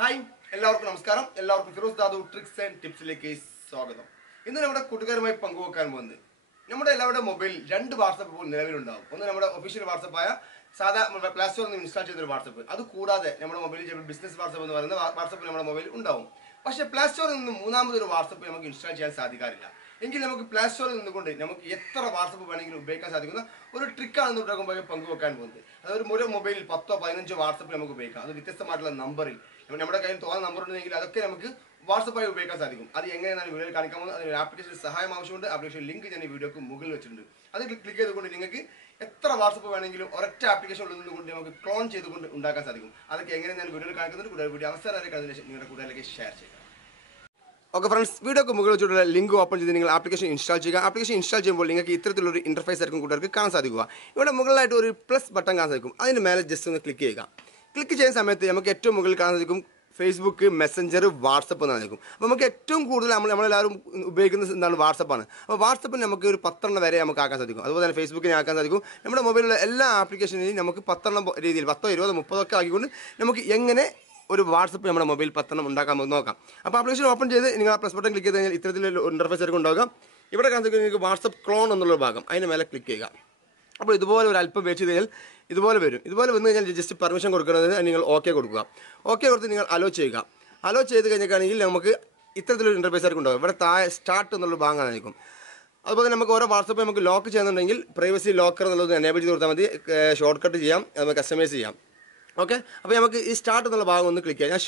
Hi എല്ലാവർക്കും നമസ്കാരം. എല്ലാവർക്കും ഫിറോസ് ദാദു ട്രിക്സ് ആൻഡ് ടിപ്സിലേക്ക് സ്വാഗതം. ഇന്ന് നമ്മുടെ കൂട്ടുകാരുമായി പങ്കുവെക്കാൻ പോകുന്നത് നമ്മുടെ എല്ലാവരുടെ മൊബൈലിൽ രണ്ട് വാട്സപ്പ് ഇപ്പോൾ നിലവിലുണ്ടാവും. ഒന്ന് നമ്മുടെ ഒഫീഷ്യൽ വാട്സപ്പായ സാധാ പ്ലേ സ്റ്റോറിൽ നിന്ന് ഇൻസ്റ്റാൾ ചെയ്തൊരു വാട്സപ്പ്, അത് കൂടാതെ നമ്മുടെ മൊബൈലിൽ ചിലപ്പോൾ ബിസിനസ് വാട്സപ്പ് എന്ന് പറയുന്ന വാട്സപ്പ് നമ്മുടെ മൊബൈലിൽ ഉണ്ടാവും. പക്ഷേ പ്ലേ സ്റ്റോറിൽ നിന്ന് മൂന്നാമതൊരു വാട്സപ്പ് നമുക്ക് ഇൻസ്റ്റാൾ ചെയ്യാൻ സാധിക്കാറില്ല. എങ്കിൽ നമുക്ക് പ്ലേ സ്റ്റോറിൽ നിന്നുകൊണ്ട് നമുക്ക് എത്ര വാട്സപ്പ് വേണമെങ്കിലും ഉപയോഗിക്കാൻ സാധിക്കുന്ന ഒരു ട്രിക്കാണ് ഇന്ന് പങ്കുവെക്കാൻ പോകുന്നത്. അതൊരു മൊബൈലിൽ 10-15 വാട്സപ്പ് നമുക്ക് ഉപയോഗിക്കാം. അത് വ്യത്യസ്തമായിട്ടുള്ള നമ്പറിൽ നമ്മുടെ കയ്യിൽ തോന്നുന്ന നമ്പർ ഉണ്ടെങ്കിൽ അതൊക്കെ നമുക്ക് വാട്സപ്പായി ഉപയോഗിക്കാൻ സാധിക്കും. അത് എങ്ങനെയാണ് വീഡിയോയിൽ കാണിക്കാൻ പോകുന്നത്. അതിന് ആപ്ലിക്കേഷൻ സഹായം ആവശ്യമുണ്ട്. ആപ്ലിക്കേഷൻ ലിങ്ക് ഞാൻ ഈ വീഡിയോക്ക് മുകളിൽ വെച്ചിട്ടുണ്ട്. അത് ക്ലിക്ക് ചെയ്തുകൊണ്ട് നിങ്ങൾക്ക് എത്ര വാട്സപ്പ് വേണമെങ്കിലും ഒരൊറ്റ ആപ്ലിക്കേഷൻ ഉള്ളതുകൊണ്ട് നമുക്ക് ക്ലോൺ ചെയ്തുകൊണ്ട് ഉണ്ടാക്കാൻ സാധിക്കും. അതൊക്കെ എങ്ങനെയാണ് ഞാൻ വീഡിയോയിൽ കാണിക്കുന്നുണ്ട്. വീഡിയോ അവസാനം കഴിഞ്ഞ ശേഷം നിങ്ങളുടെ കൂട്ടുകാരിലേക്ക് ഷെയർ ചെയ്യുക. ഓക്കെ ഫ്രണ്ട്സ്, വീഡിയോക്ക് മുകളിൽ വെച്ചിട്ടുള്ള ലിങ്ക് ഓപ്പൺ ചെയ്ത് നിങ്ങൾ ആപ്ലിക്കേഷൻ ഇൻസ്റ്റാൾ ചെയ്യുക. ആപ്ലിക്കേഷൻ ഇൻസ്റ്റാൾ ചെയ്യുമ്പോൾ നിങ്ങൾക്ക് ഇത്തരത്തിലൊരു ഇന്റർഫേസ് ആയിരിക്കും കൂട്ടുകാർക്ക് കാണാൻ സാധിക്കുക. ഇവിടെ മുകളിലായിട്ട് ഒരു പ്ലസ് ബട്ടൺ കാണാൻ സാധിക്കും. അതിന് മേലെ ജസ്റ്റ് ഒന്ന് ക്ലിക്ക് ചെയ്യുക. ക്ലിക്ക് ചെയ്യുന്ന സമയത്ത് നമുക്ക് ഏറ്റവും മുകളിൽ കാണാൻ സാധിക്കും ഫേസ്ബുക്ക്, മെസ്സഞ്ചർ, വാട്സപ്പ് എന്ന് സാധിക്കും. അപ്പോൾ നമുക്ക് ഏറ്റവും കൂടുതൽ നമ്മളെല്ലാവരും ഉപയോഗിക്കുന്നത് എന്താണ്? വാട്സപ്പാണ്. അപ്പോൾ വാട്സപ്പിന് നമുക്ക് ഒരു 10 വരെ നമുക്ക് ആക്കാൻ സാധിക്കും. അതുപോലെ തന്നെ ഫേസ്ബുക്കിനെ ആക്കാൻ സാധിക്കും. നമ്മുടെ മൊബൈലിലുള്ള എല്ലാ ആപ്ലിക്കേഷനിലും നമുക്ക് 10 രീതിയിൽ 10, 20, 30 ഒക്കെ ആക്കിക്കൊണ്ട് നമുക്ക് എങ്ങനെ ഒരു വാട്സപ്പ് നമ്മുടെ മൊബൈൽ 10 ഉണ്ടാക്കാൻ നോക്കാം. അപ്പോൾ ആപ്ലിക്കേഷൻ ഓപ്പൺ ചെയ്ത് നിങ്ങൾ ആ പ്ലസ് ബട്ടൺ ക്ലിക്ക് ചെയ്ത് കഴിഞ്ഞാൽ ഇത്തരത്തിലുള്ള ഇന്റർഫേസ് ആയിരിക്കും ഉണ്ടാവുക. ഇവിടെ കാണാൻ നിങ്ങൾക്ക് വാട്സപ്പ് ക്ലോൺ എന്നുള്ള ഭാഗം, അതിന് മേലെ ക്ലിക്ക് ചെയ്യുക. അപ്പോൾ ഇതുപോലെ ഒരു അല്പം വെച്ച് കഴിഞ്ഞാൽ ഇതുപോലെ വരും. ഇതുപോലെ വന്നു കഴിഞ്ഞാൽ ജസ്റ്റ് പെർമിഷൻ കൊടുക്കുന്നത് നിങ്ങൾ ഓക്കെ കൊടുക്കുക. ഓക്കെ കൊടുത്ത് നിങ്ങൾ അലോ ചെയ്യുക. അലോ ചെയ്ത് കഴിഞ്ഞിട്ടാണെങ്കിൽ നമുക്ക് ഇത്തരത്തിലൊരു ഇന്റർഫേസ് ആയിരിക്കും ഉണ്ടാകും. ഇവിടെ താഴെ സ്റ്റാർട്ട് എന്നുള്ള ഭാഗം കാണിക്കും. അതുപോലെ നമുക്ക് ഓരോ വാട്സപ്പ് നമുക്ക് ലോക്ക് ചെയ്യുന്നുണ്ടെങ്കിൽ പ്രൈവസി ലോക്കർ എന്നുള്ളത് എനേബിൾ ചെയ്ത് കൊടുത്താൽ മതി. ഷോർട്ട് കട്ട് ചെയ്യാം, നമുക്ക് കസ്റ്റമൈസ് ചെയ്യാം. ഓക്കെ, അപ്പോൾ നമുക്ക് ഈ സ്റ്റാർട്ട് എന്നുള്ള ഭാഗം ഒന്ന് ക്ലിക്ക് ചെയ്യാം.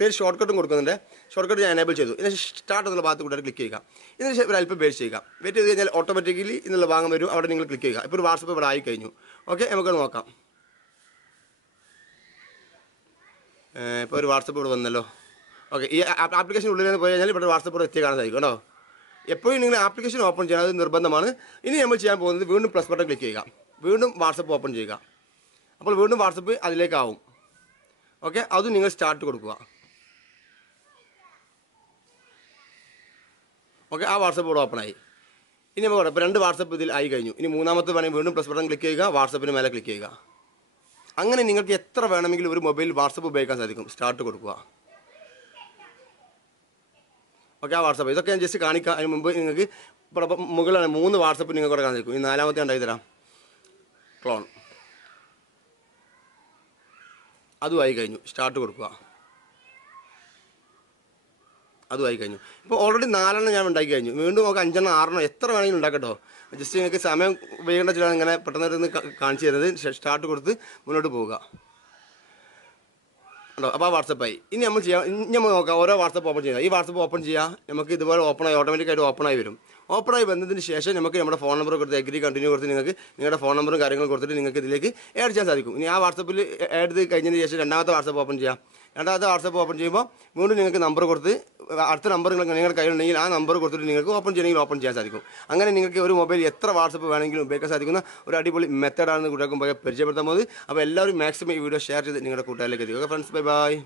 ഞാൻ ഷോർട്ട് കട്ടും കൊടുക്കുന്നുണ്ട്. ഷോർട്ട് കട്ട് ഞാൻ എനേബിൾ ചെയ്തു. ഇതിന് സ്റ്റാർട്ട് എന്നുള്ള ഭാഗത്ത് കൂടെ ക്ലിക്ക് ചെയ്യുക. ഇതിന് ഒരു അല്പം വെയിറ്റ് ചെയ്യുക. വെയിറ്റ് ചെയ്ത് കഴിഞ്ഞാൽ ഓട്ടോമാറ്റിക്കലി എന്നുള്ള ഭാഗം വരും. അവിടെ നിങ്ങൾ ക്ലിക്ക് ചെയ്യുക. ഇപ്പോൾ ഒരു വാട്സപ്പ് ഇവിടെ ആയി കഴിഞ്ഞു. ഓക്കെ, നമുക്ക് നോക്കാം. ഇപ്പോൾ ഒരു വാട്സപ്പ് ഇവിടെ വന്നല്ലോ. ഓക്കെ, ഈ ആപ്ലിക്കേഷൻ ഉള്ളിൽ നിന്ന് പോയി കഴിഞ്ഞാൽ ഇവിടെ വാട്സപ്പ് ഇവിടെ എത്തി കാണാൻ സാധിക്കും കേട്ടോ. എപ്പോഴും നിങ്ങൾ ആപ്ലിക്കേഷൻ ഓപ്പൺ ചെയ്യണം, അത് നിർബന്ധമാണ്. ഇനി നമ്മൾ ചെയ്യാൻ പോകുന്നത് വീണ്ടും പ്ലസ് ബട്ടൺ ക്ലിക്ക് ചെയ്യുക. വീണ്ടും വാട്സപ്പ് ഓപ്പൺ ചെയ്യുക. അപ്പോൾ വീണ്ടും വാട്സപ്പ് അതിലേക്കാവും. ഓക്കെ, അതും നിങ്ങൾ സ്റ്റാർട്ട് കൊടുക്കുക. ഓക്കെ, ആ വാട്സപ്പ് ഇവിടെ ഓപ്പൺ ആയി. ഇനി നമുക്ക് ഇപ്പോൾ 2 വാട്സപ്പ് ഇതിൽ ആയി കഴിഞ്ഞു. ഇനി മൂന്നാമത്തെ വേണമെങ്കിൽ വീണ്ടും പ്ലസ് ബട്ടൺ ക്ലിക്ക് ചെയ്യുക. വാട്സപ്പിന് മേലെ ക്ലിക്ക് ചെയ്യുക. അങ്ങനെ നിങ്ങൾക്ക് എത്ര വേണമെങ്കിലും ഒരു മൊബൈൽ വാട്സപ്പ് ഉപയോഗിക്കാൻ സാധിക്കും. സ്റ്റാർട്ട് കൊടുക്കുക. ഓക്കെ, ആ വാട്സപ്പ് ഇതൊക്കെ ഞാൻ ജസ്റ്റ് കാണിക്കാം. അതിന് മുമ്പ് നിങ്ങൾക്ക് ഇവിടെ മുകളിലാണ് 3 വാട്സപ്പ് നിങ്ങൾക്ക് ഇവിടെ കാണാൻ സാധിക്കും. ഈ 4ാമത്തെ ഉണ്ടായി തരാം. ക്ലോൺ അതും ആയി കഴിഞ്ഞു. സ്റ്റാർട്ട് കൊടുക്കുക. അതും ആയി കഴിഞ്ഞു. ഇപ്പോൾ ഓൾറെഡി 4 ഞാൻ ഉണ്ടാക്കി കഴിഞ്ഞു. വീണ്ടും നമുക്ക് 5, 6 എത്ര വേണമെങ്കിലും ഉണ്ടാക്കട്ടോ. ജസ്റ്റ് നിങ്ങൾക്ക് സമയം ഉപയോഗിക്കേണ്ട ചില ഇങ്ങനെ പെട്ടെന്ന് കാണിച്ചു തരുന്നത്. സ്റ്റാർട്ട് കൊടുത്ത് മുന്നോട്ട് പോവുക. ഉണ്ടോ? അപ്പോൾ ആ വാട്സപ്പായി. ഇനി നമ്മൾ നോക്കാം. ഓരോ വാട്സപ്പ് ഓപ്പൺ ചെയ്യുക. ഈ വാട്സപ്പ് ഓപ്പൺ ചെയ്യുക. നമുക്ക് ഇതുപോലെ ഓപ്പണായി ഓട്ടോമാറ്റിക്കായിട്ട് ഓപ്പണായി വരും. ഓപ്പണായി വന്നതിന് ശേഷം നമുക്ക് നമ്മുടെ ഫോൺ നമ്പർ കൊടുത്ത് എഗ്രി കണ്ടിന്യൂ കൊടുത്ത് നിങ്ങൾക്ക് നിങ്ങളുടെ ഫോൺ നമ്പറും കാര്യങ്ങളും കൊടുത്തിട്ട് നിങ്ങൾക്ക് ഇതിലേക്ക് ആഡ് ചെയ്യാൻ സാധിക്കും. ഇനി ആ വാട്സപ്പിൽ ആഡ് ചെയ്ത് കഴിഞ്ഞതിന് ശേഷം രണ്ടാമത്തെ വാട്സപ്പ് ഓപ്പൺ ചെയ്യാം. രണ്ടാമത്തെ വാട്സപ്പ് ഓപ്പൺ ചെയ്യുമ്പോൾ വീണ്ടും നിങ്ങൾക്ക് നമ്പർ കൊടുത്ത് അടുത്ത നമ്പർ നിങ്ങളുടെ കയ്യിലുണ്ടെങ്കിൽ ആ നമ്പർ കൊടുത്തിട്ട് നിങ്ങൾക്ക് ഓപ്പൺ ചെയ്യണമെങ്കിൽ ഓപ്പൺ ചെയ്യാൻ സാധിക്കും. അങ്ങനെ നിങ്ങൾക്ക് ഒരു മൊബൈൽ എത്ര വാട്സപ്പ് വേണമെങ്കിലും ഉപയോഗിക്കാൻ സാധിക്കുന്ന ഒരു അടിപൊളി മെത്തേഡാണ് കൂട്ടുകാർക്കും പരിചയപ്പെടുത്താൻ പോകുന്നത്. അപ്പോൾ എല്ലാവരും മാക്സിമം ഈ വീഡിയോ ഷെയർ ചെയ്ത് നിങ്ങളുടെ കൂട്ടുകാരിലേക്ക് എത്തിക്കുക. Friends, bye bye.